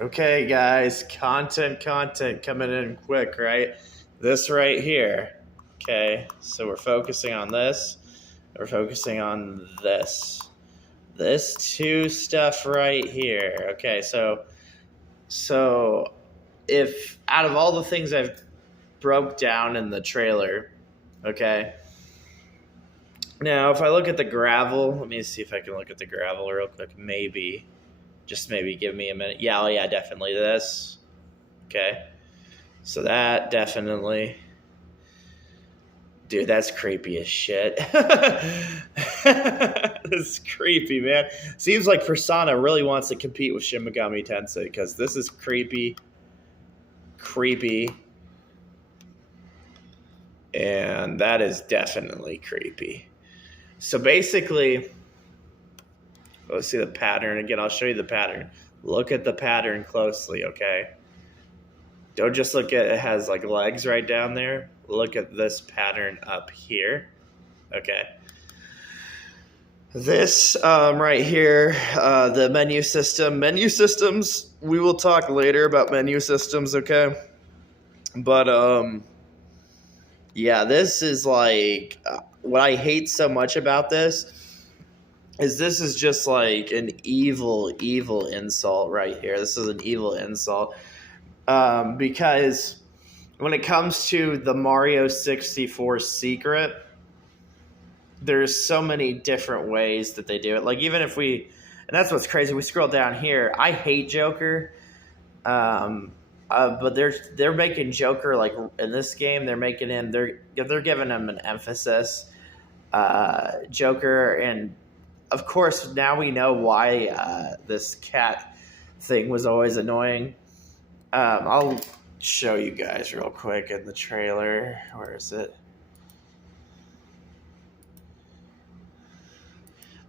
Okay, guys, content coming in quick, right? This right here. Okay, so we're focusing on this. We're focusing on this. This two stuff right here. Okay, so if out of all the things I've broke down in the trailer, okay. Now, if I look at the gravel, let me see if I can look at the gravel real quick. Maybe, just maybe give me a minute. Yeah, oh yeah, definitely this. Okay. So that definitely, dude, that's creepy as shit. That's creepy, man. Seems like Persona really wants to compete with Shin Megami Tensei because this is creepy, and that is definitely creepy. So basically, let's see the pattern again. I'll show you the pattern. Look at the pattern closely, okay? Don't just look at it has like legs right down there. Look at this pattern up here. Okay. This right here, the menu system. Menu systems, we will talk later about menu systems, okay? But yeah, this is like what I hate so much about this is just like an evil insult right here. This is an evil insult. Because when it comes to the Mario 64 secret, there's so many different ways that they do it. Like even if we, and that's what's crazy. We scroll down here. I hate Joker, but they're making Joker like in this game. They're making him. They're giving him an emphasis. Joker, and of course now we know why this cat thing was always annoying. I'll show you guys real quick in the trailer. Where is it?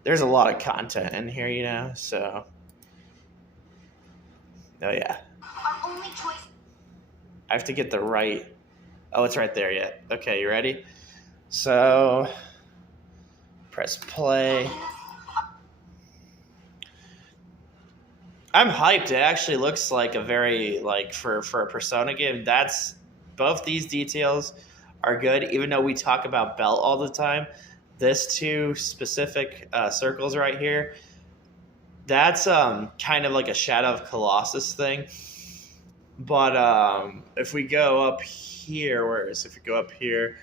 There's a lot of content in here, you know, so. Oh, yeah. Our only choice. I have to get the right. Oh, it's right there yet. Okay, you ready? So, press play. I'm hyped. It actually looks like a very, like, for a Persona game. That's, both these details are good, even though we talk about belt all the time. This two specific circles right here, that's kind of like a Shadow of Colossus thing. But if we go up here, if we go up here,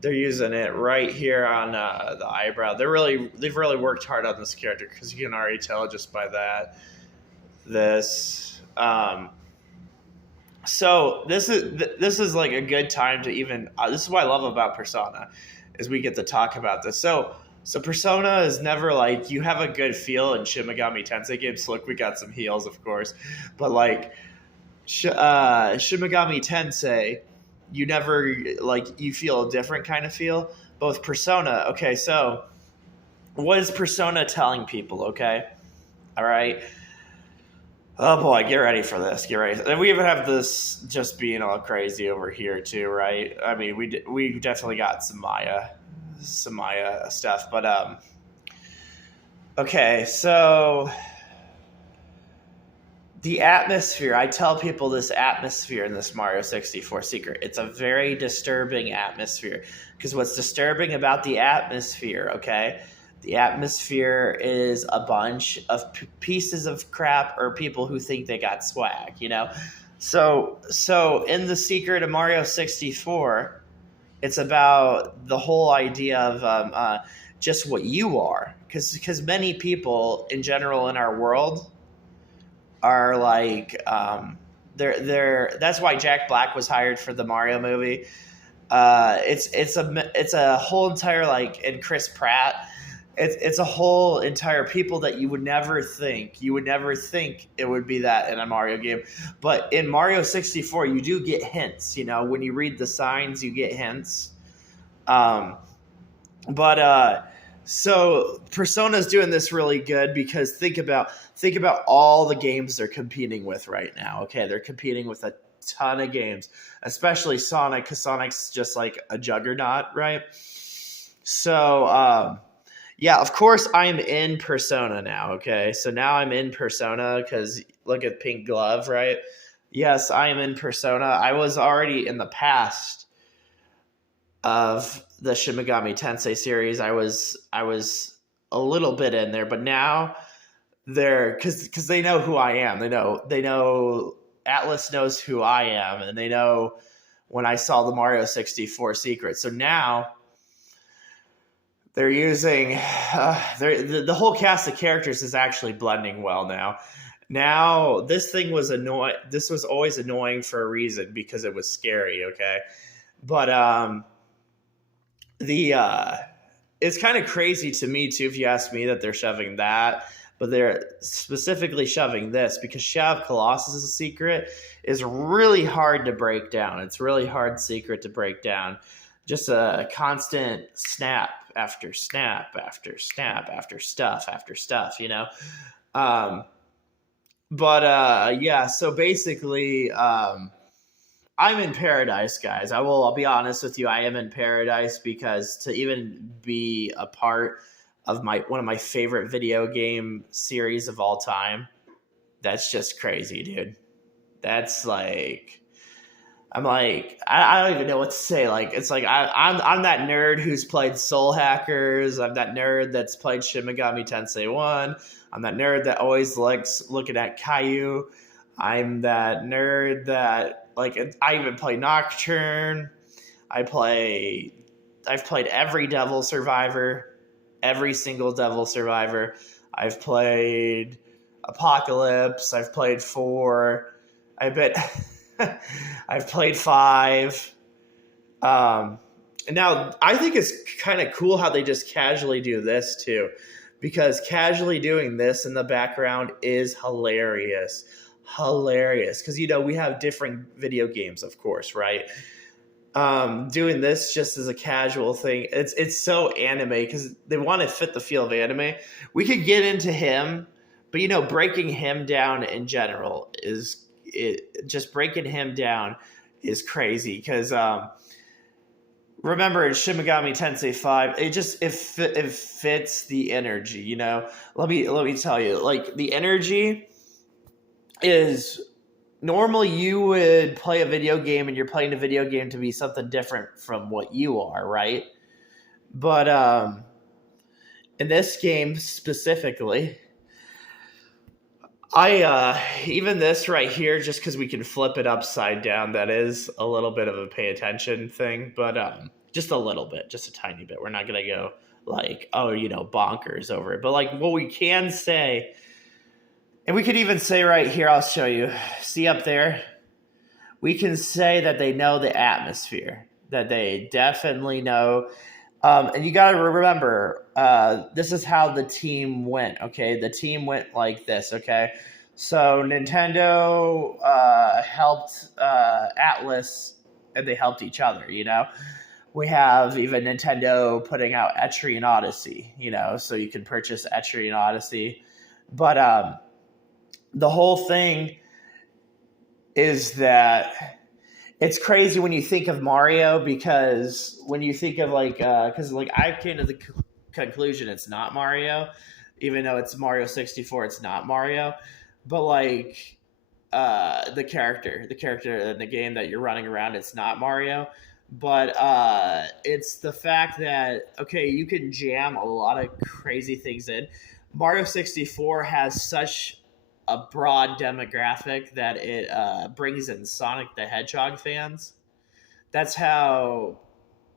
they're using it right here on the eyebrow. They've really worked hard on this character because you can already tell just by that. This. So this is like a good time to even. This is what I love about Persona, is we get to talk about this. So Persona is never like you have a good feel in Shin Megami Tensei games. Look, we got some heals, of course, but like Shin Megami Tensei, you never like you feel a different kind of feel. But with Persona, okay, so what is Persona telling people? Okay, all right. Oh boy, get ready for this. Get ready. And we even have this just being all crazy over here too, right? I mean, we definitely got some Maya stuff, but okay, so the atmosphere. I tell people this atmosphere in this Mario 64 secret. It's a very disturbing atmosphere because what's disturbing about the atmosphere, okay? The atmosphere is a bunch of pieces of crap or people who think they got swag, you know? So in the secret of Mario 64, it's about the whole idea of just what you are. Because many people in general in our world are like, they're that's why Jack Black was hired for the Mario movie. It's a whole entire like, and Chris Pratt, it's a whole entire people that you would never think it would be that in a Mario game. But in Mario 64 you do get hints, you know, when you read the signs you get hints. So Persona's doing this really good because think about all the games they're competing with right now. Okay, they're competing with a ton of games, especially Sonic, because Sonic's just like a juggernaut, right? So Yeah, of course I'm in Persona now, okay? So now I'm in Persona because look at Pink Glove, right? Yes, I am in Persona. I was already in the past of the Shin Megami Tensei series. I was a little bit in there, but now they're because they know who I am. They know Atlas knows who I am, and they know when I saw the Mario 64 secret. So now they're using the whole cast of characters is actually blending well now. Now this thing was annoying. This was always annoying for a reason because it was scary. Okay, but the it's kind of crazy to me too if you ask me that they're shoving that, but they're specifically shoving this because Shadow of Colossus' secret is really hard to break down. It's really hard secret to break down. Just a constant snap after snap after snap after stuff, you know. Um, but yeah, so basically, I'm in paradise, guys. I'll be honest with you. I am in paradise because to even be a part of my one of my favorite video game series of all time, that's just crazy, dude. That's like I'm like I don't even know what to say. Like it's like I'm that nerd who's played Soul Hackers. I'm that nerd that's played Shin Megami Tensei 1. I'm that nerd that always likes looking at Caillou. I'm that nerd that like I even play Nocturne. I play I've played every Devil Survivor, every single Devil Survivor. I've played Apocalypse. I've played 4. I bet I've played 5. And now I think it's kind of cool how they just casually do this too, because casually doing this in the background is hilarious. Hilarious. Because, you know, we have different video games, of course, right? Doing this just as a casual thing, it's so anime because they want to fit the feel of anime. We could get into him, but, you know, breaking him down in general just breaking him down is crazy because remember in Shin Megami Tensei 5, it fits the energy, you know. Let me tell you, like the energy is normally you would play a video game and you're playing a video game to be something different from what you are, right? But in this game specifically, I even this right here, just because we can flip it upside down, that is a little bit of a pay attention thing, but just a little bit, just a tiny bit. We're not gonna go like, oh, you know, bonkers over it, but like what we can say, and we could even say right here, I'll show you. See up there, we can say that they know the atmosphere, that they definitely know. And you got to remember, this is how the team went, okay? The team went like this, okay? So Nintendo helped Atlas, and they helped each other, you know? We have even Nintendo putting out Etrian Odyssey, you know, so you can purchase Etrian Odyssey. But the whole thing is that it's crazy when you think of Mario because when you think of like I came to the conclusion it's not Mario, even though it's Mario 64, it's not Mario, but like the character in the game that you're running around, it's not Mario, but it's the fact that okay, you can jam a lot of crazy things in. Mario 64 has such a broad demographic that it brings in Sonic the Hedgehog fans. That's how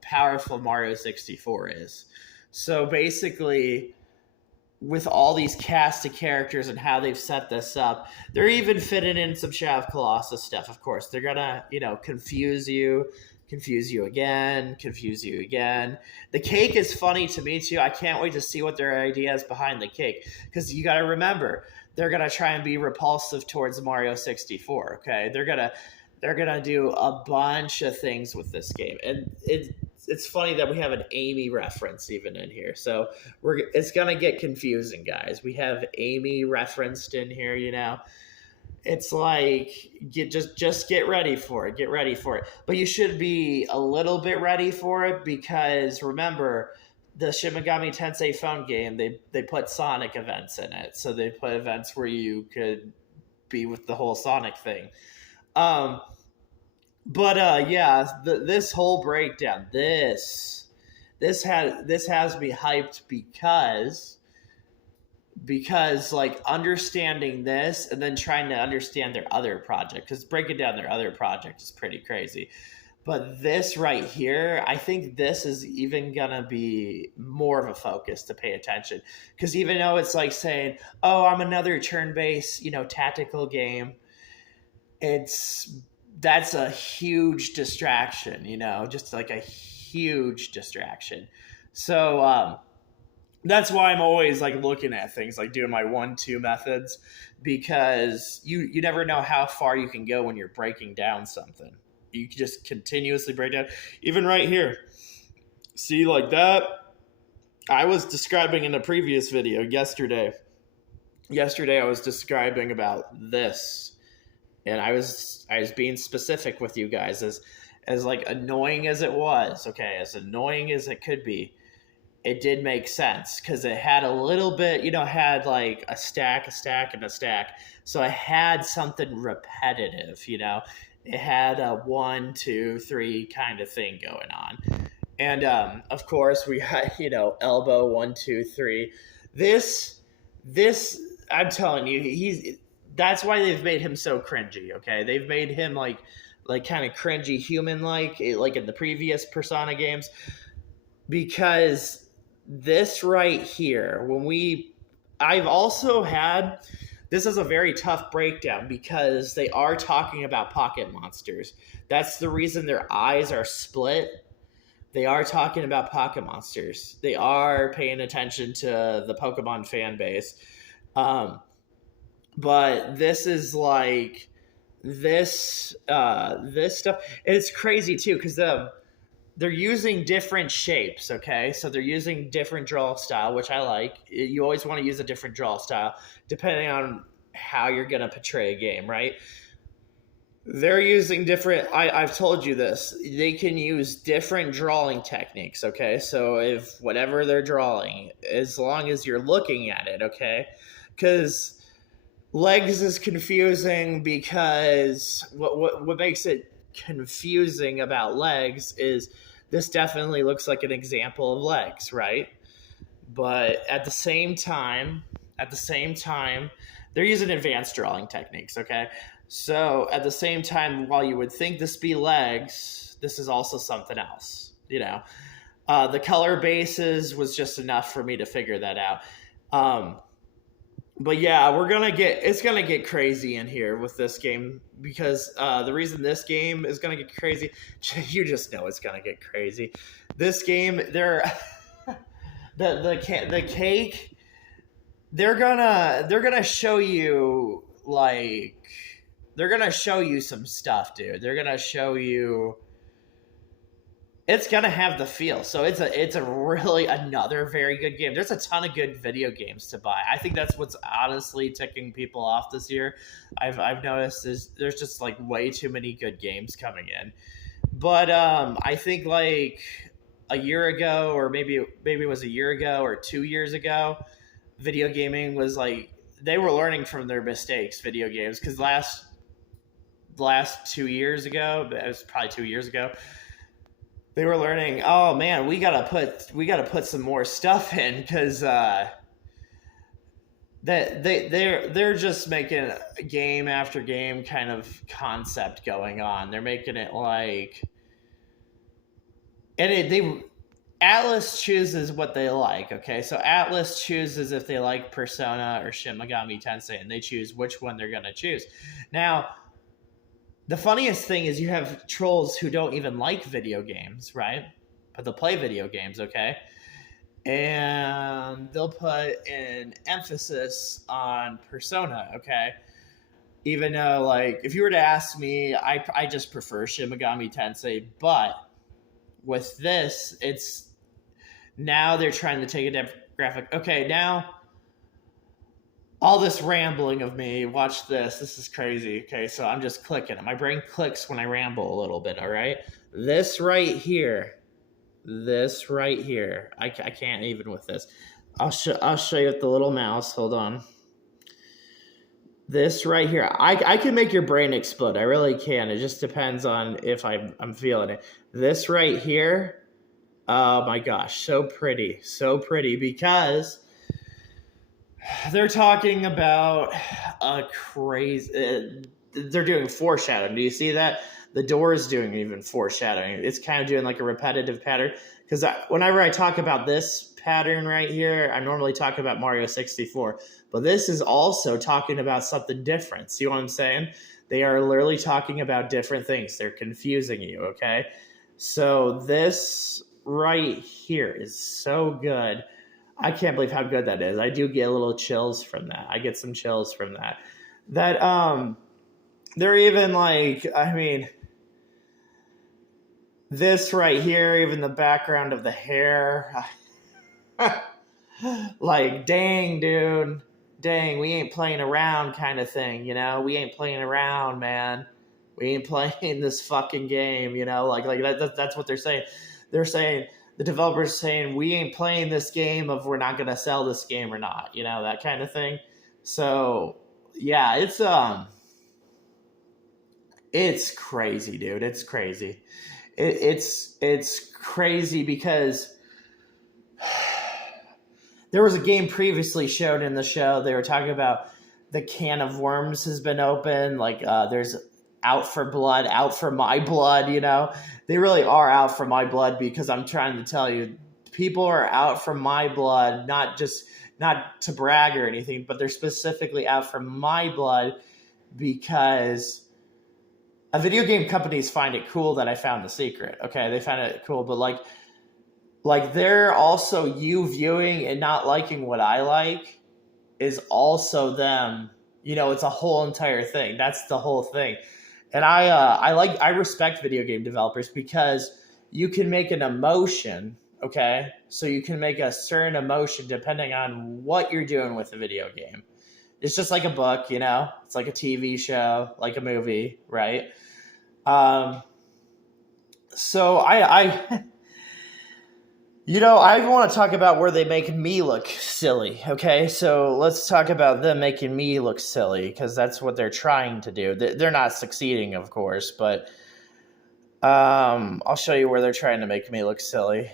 powerful Mario 64 is. So basically, with all these cast of characters and how they've set this up, they're even fitting in some Shadow of Colossus stuff, of course. They're gonna, you know, confuse you again. The cake is funny to me too. I can't wait to see what their idea is behind the cake. Because you gotta remember, they're gonna try and be repulsive towards Mario 64. Okay, they're gonna do a bunch of things with this game, and it's funny that we have an Amy reference even in here. So it's gonna get confusing, guys. We have Amy referenced in here, you know. It's like just get ready for it. But you should be a little bit ready for it because remember, the Shin Megami Tensei phone game, they put Sonic events in it. So they put events where you could be with the whole Sonic thing. Um, but yeah, this whole breakdown, this has me hyped because like understanding this and then trying to understand their other project, because breaking down their other project is pretty crazy. But this right here, I think this is even gonna be more of a focus to pay attention, because even though it's like saying, "Oh, I'm another turn-based, tactical game," it's that's a huge distraction, just like a huge distraction. So that's why I'm always like looking at things, like doing my 1-2 methods, because you never know how far you can go when you're breaking down something. You can just continuously break down. Even right here, see, like that, I was describing in a previous video yesterday I was describing about this, and I was being specific with you guys, as like annoying as it was, okay, as annoying as it could be, it did make sense, because it had a little bit, had like a stack, and a stack. So it had something repetitive, it had a 1, 2, 3 kind of thing going on. And of course we had, elbow 1, 2, 3. This, I'm telling you, that's why they've made him so cringy, okay? They've made him like kind of cringy human like in the previous Persona games, because this right here, I've also had, this is a very tough breakdown, because they are talking about pocket monsters. That's the reason their eyes are split. They are talking about pocket monsters. They are paying attention to the Pokemon fan base. But this is like, this stuff, it's crazy too, because they're using different shapes, okay? So they're using different draw style, which I like. You always want to use a different draw style, depending on how you're going to portray a game, right? They're using different, I've told you this, they can use different drawing techniques, okay? So if whatever they're drawing, as long as you're looking at it, okay? Because legs is confusing, because what makes it confusing about legs is this definitely looks like an example of legs, right? But at the same time, they're using advanced drawing techniques, okay? So at the same time, while you would think this be legs, this is also something else, the color bases was just enough for me to figure that out. But yeah, it's gonna get crazy in here with this game, because the reason this game is gonna get crazy, you just know it's gonna get crazy. This game, the cake, they're gonna show you, like, they're gonna show you some stuff, dude. They're gonna show you. It's gonna have the feel, so it's a really another very good game. There's a ton of good video games to buy. I think that's what's honestly ticking people off this year. I've noticed there's just like way too many good games coming in. But I think like a year ago, or maybe it was a year ago or 2 years ago, video gaming was like, they were learning from their mistakes. Video games, because last 2 years ago, it was probably 2 years ago, they were learning, oh man, we gotta put some more stuff in, because they're just making game after game kind of concept going on. They're making it like, and Atlas chooses what they like, okay? So Atlas chooses if they like Persona or Shin Megami Tensei, and they choose which one they're gonna choose. Now, the funniest thing is you have trolls who don't even like video games, right? But they'll play video games, okay? And they'll put an emphasis on Persona, okay? Even though, like, if you were to ask me, I just prefer Shin Megami Tensei, but with this, it's, now they're trying to take a different graphic. Okay, now, all this rambling of me, watch this. This is crazy. Okay, so I'm just clicking. My brain clicks when I ramble a little bit, all right? This right here this right here. I can't even with this. I'll show you with the little mouse. Hold on. This right here, I can make your brain explode. I really can. It just depends on if I'm feeling it. This right here, oh my gosh, so pretty because they're talking about a crazy. They're doing foreshadowing. Do you see that? The door is doing even foreshadowing. It's kind of doing like a repetitive pattern. Because whenever I talk about this pattern right here, I normally talk about Mario 64. But this is also talking about something different. See what I'm saying? They are literally talking about different things. They're confusing you, okay? So this right here is so good. I can't believe how good that is. I do get a little chills from that. I get some chills from that. They're even like, I mean, this right here, even the background of the hair. Like, dang, dude. Dang, we ain't playing around kind of thing, you know? We ain't playing around, man. We ain't playing this fucking game, you know? Like that's what they're saying. They're saying, the developers saying, we ain't playing this game of we're not going to sell this game or not, you know, that kind of thing. So, yeah, it's crazy, dude. It's crazy. It's crazy because there was a game previously shown in the show. They were talking about the can of worms has been opened. Like there's out for blood, out for my blood. You know, they really are out for my blood because I'm trying to tell you, people are out for my blood, not to brag or anything, but they're specifically out for my blood because video game companies find it cool that I found the secret. Okay, they found it cool, but like they're also, you viewing and not liking what I like is also them. You know, it's a whole entire thing. That's the whole thing. And I respect video game developers because you can make an emotion, okay? So you can make a certain emotion depending on what you're doing with the video game. It's just like a book, you know? It's like a TV show, like a movie, right? So I you know, I want to talk about where they make me look silly, okay? So let's talk about them making me look silly because that's what they're trying to do. They're not succeeding, of course, but I'll show you where they're trying to make me look silly.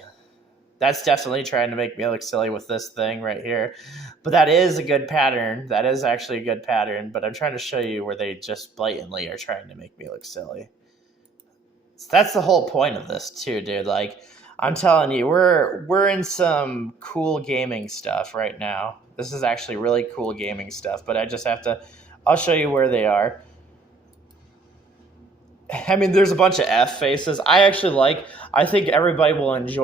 That's definitely trying to make me look silly with this thing right here. But that is a good pattern. That is actually a good pattern, but I'm trying to show you where they just blatantly are trying to make me look silly. So that's the whole point of this too, dude. Like, I'm telling you, we're in some cool gaming stuff right now. This is actually really cool gaming stuff, but I just have to, I'll show you where they are. I mean, there's a bunch of F faces. I think everybody will enjoy